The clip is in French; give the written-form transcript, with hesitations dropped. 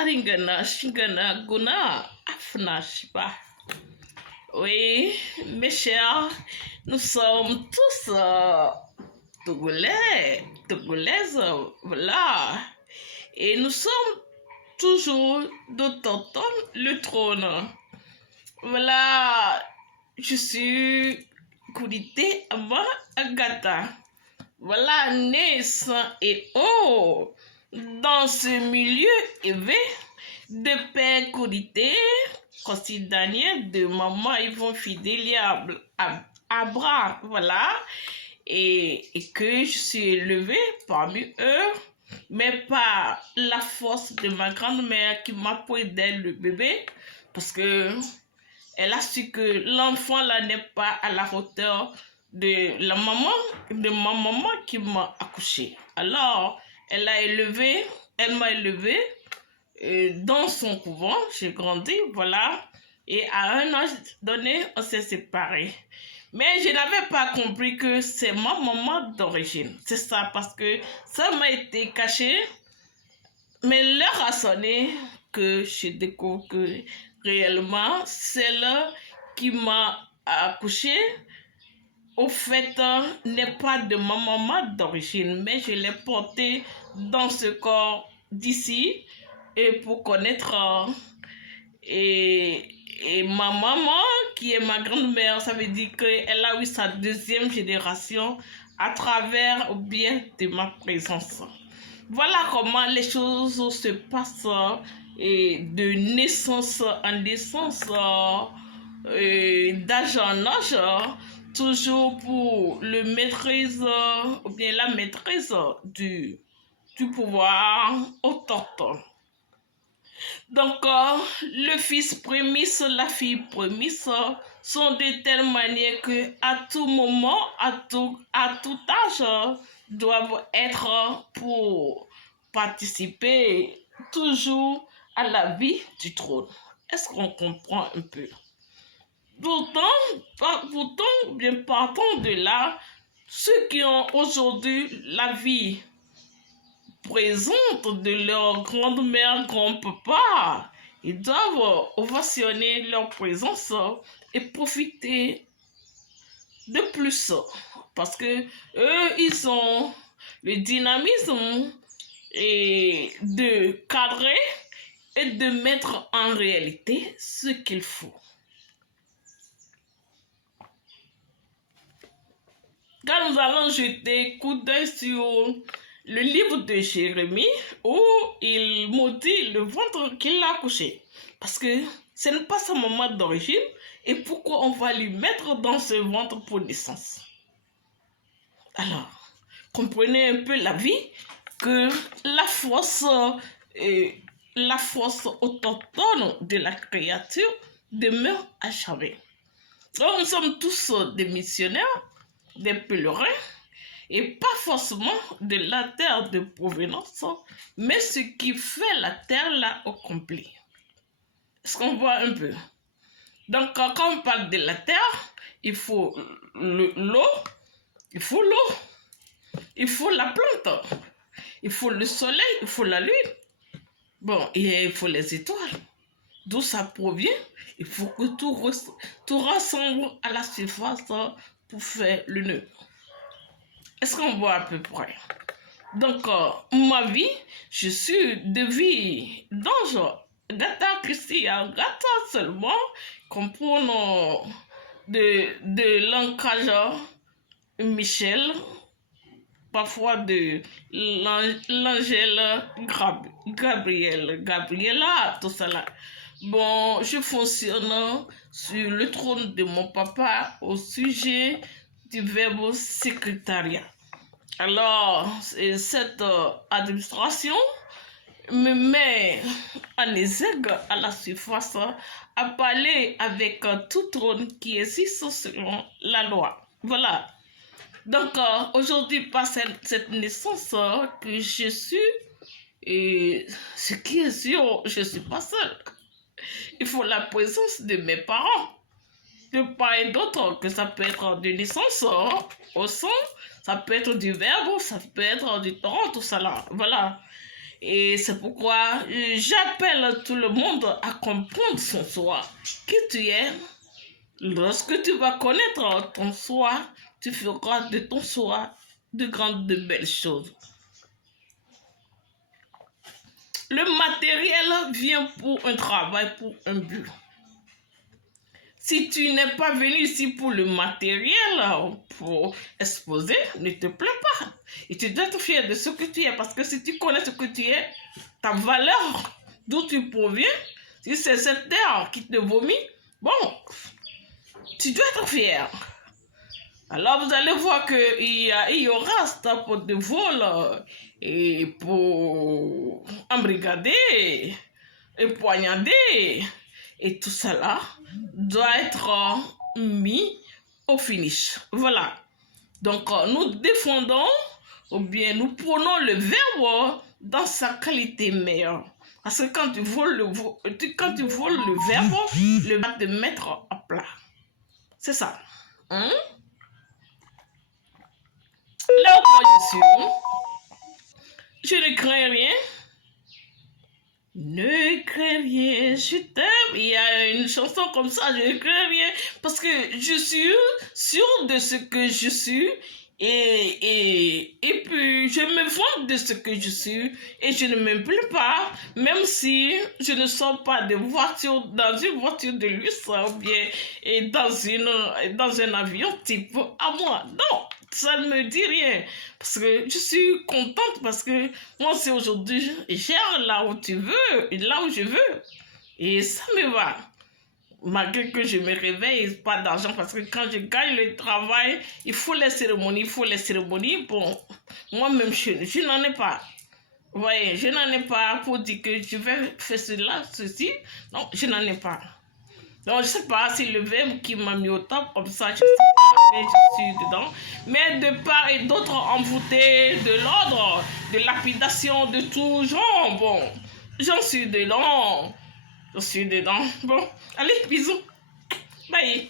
Sharingana, Shingana, Guna, Afna, Shiba. Oui, mes chers, nous sommes tous Togolais, Togolaises, voilà. Et nous sommes toujours de tonton le trône. Voilà, je suis Koudité Ama Agatha. Voilà, née sain et haut dans ce milieu élevé de père Koudité, Kosti Daniel, de maman Yvon Fidélia Abra, voilà, et que je suis élevée parmi eux, mais par la force de ma grand-mère qui m'a pris dès le bébé, parce que elle a su que l'enfant là n'est pas à la hauteur de ma maman qui m'a accouché. Alors, elle m'a élevé dans son couvent, j'ai grandi, voilà. Et à un âge donné, on s'est séparés. Mais je n'avais pas compris que c'est ma maman d'origine. C'est ça, parce que ça m'a été caché. Mais l'heure a sonné que je découvre que réellement, celle qui m'a accouché, au fait, n'est pas de ma maman d'origine, mais je l'ai portée dans ce corps d'ici et pour connaître et ma maman qui est ma grand-mère, ça veut dire qu'elle a eu sa deuxième génération à travers ou bien de ma présence. Voilà comment les choses se passent et de naissance en naissance, d'âge en âge, toujours pour le maîtrise ou bien la maîtrise du pouvoir autochtone. Donc, le fils prémisse, la fille prémisse sont de telle manière que à tout moment, à tout âge, doivent être pour participer toujours à la vie du trône. Est-ce qu'on comprend un peu? Pourtant, bien partant de là, ceux qui ont aujourd'hui la vie présente de leur grand-mère, grand-papa, ils doivent ovationner leur présence et profiter de plus parce que eux, ils ont le dynamisme et de cadrer et de mettre en réalité ce qu'il faut. Quand nous allons jeter coup d'œil sur le livre de Jérémie, où il maudit le ventre qu'il a accouché, parce que ce n'est pas sa maman d'origine, et pourquoi on va lui mettre dans ce ventre pour naissance? Alors, comprenez un peu la vie, que la force autochtone de la créature demeure à jamais. Donc, nous sommes tous des missionnaires, des pèlerins, et pas forcément de la terre de provenance, mais ce qui fait la terre l'a accompli. Est-ce qu'on voit un peu? Donc, quand on parle de la terre, il faut l'eau, il faut la plante, il faut le soleil, il faut la lune. Bon, et il faut les étoiles. D'où ça provient? Il faut que tout ressemble à la surface pour faire le nœud. Est-ce qu'on voit à peu près? Donc, ma vie, je suis de vie d'ange. Gata Christia, gata seulement, comprenons de l'ancage Michel, parfois de l'Angèle Gabriela, tout ça là. Bon, je fonctionne sur le trône de mon papa au sujet du verbe secrétariat. Alors, cette administration me met en exergue à la surface à parler avec tout trône qui existe selon la loi. Voilà. Donc, aujourd'hui, par cette naissance que je suis, et ce qui est sûr, je ne suis pas seule. Il faut la présence de mes parents. De part et d'autre, que ça peut être de naissance au sang, ça peut être du verbe, ça peut être du torrent, tout ça là. Voilà. Et c'est pourquoi j'appelle tout le monde à comprendre son soi. Qui tu es? Lorsque tu vas connaître ton soi, tu feras de ton soi de grandes, de belles choses. Le matériel vient pour un travail, pour un but. Si tu n'es pas venu ici pour le matériel, pour exposer, ne te plains pas. Et tu dois être fier de ce que tu es, parce que si tu connais ce que tu es, ta valeur, d'où tu proviens, si c'est cette terre qui te vomit, bon, tu dois être fier. Alors vous allez voir qu'il y aura stop de vol et pour embrigader et poignarder. Et tout cela doit être mis au finish. Voilà. Donc nous défendons ou bien nous prenons le verbe dans sa qualité meilleure. Parce que quand tu voles le verbe, le va te mettre à plat. C'est ça. Hein? Là où moi je ne crains rien. Ne crains rien, je t'aime. Il y a une chanson comme ça, je ne crains rien. Parce que je suis sûre de ce que je suis. Et puis, je me vante de ce que je suis. Et je ne me plains pas. Même si je ne sors pas de voiture, dans une voiture de luxe. Ou bien et dans un avion type à moi. Non, ça ne me dit rien. Parce que je suis contente parce que moi, c'est aujourd'hui, gère là où tu veux, et là où je veux. Et ça me va. Malgré que je me réveille, pas d'argent, parce que quand je gagne le travail, il faut les cérémonies. Bon, moi-même, je n'en ai pas. Vous voyez, je n'en ai pas pour dire que je vais faire cela, ceci. Non, je n'en ai pas. Donc, je ne sais pas si le verbe qui m'a mis au top, comme ça, je sais pas, mais je suis dedans. Mais de part et d'autre, envoûté de l'ordre, de lapidation de tout genre, bon, j'en suis dedans. Je suis dedans. Bon, allez, bisous. Bye.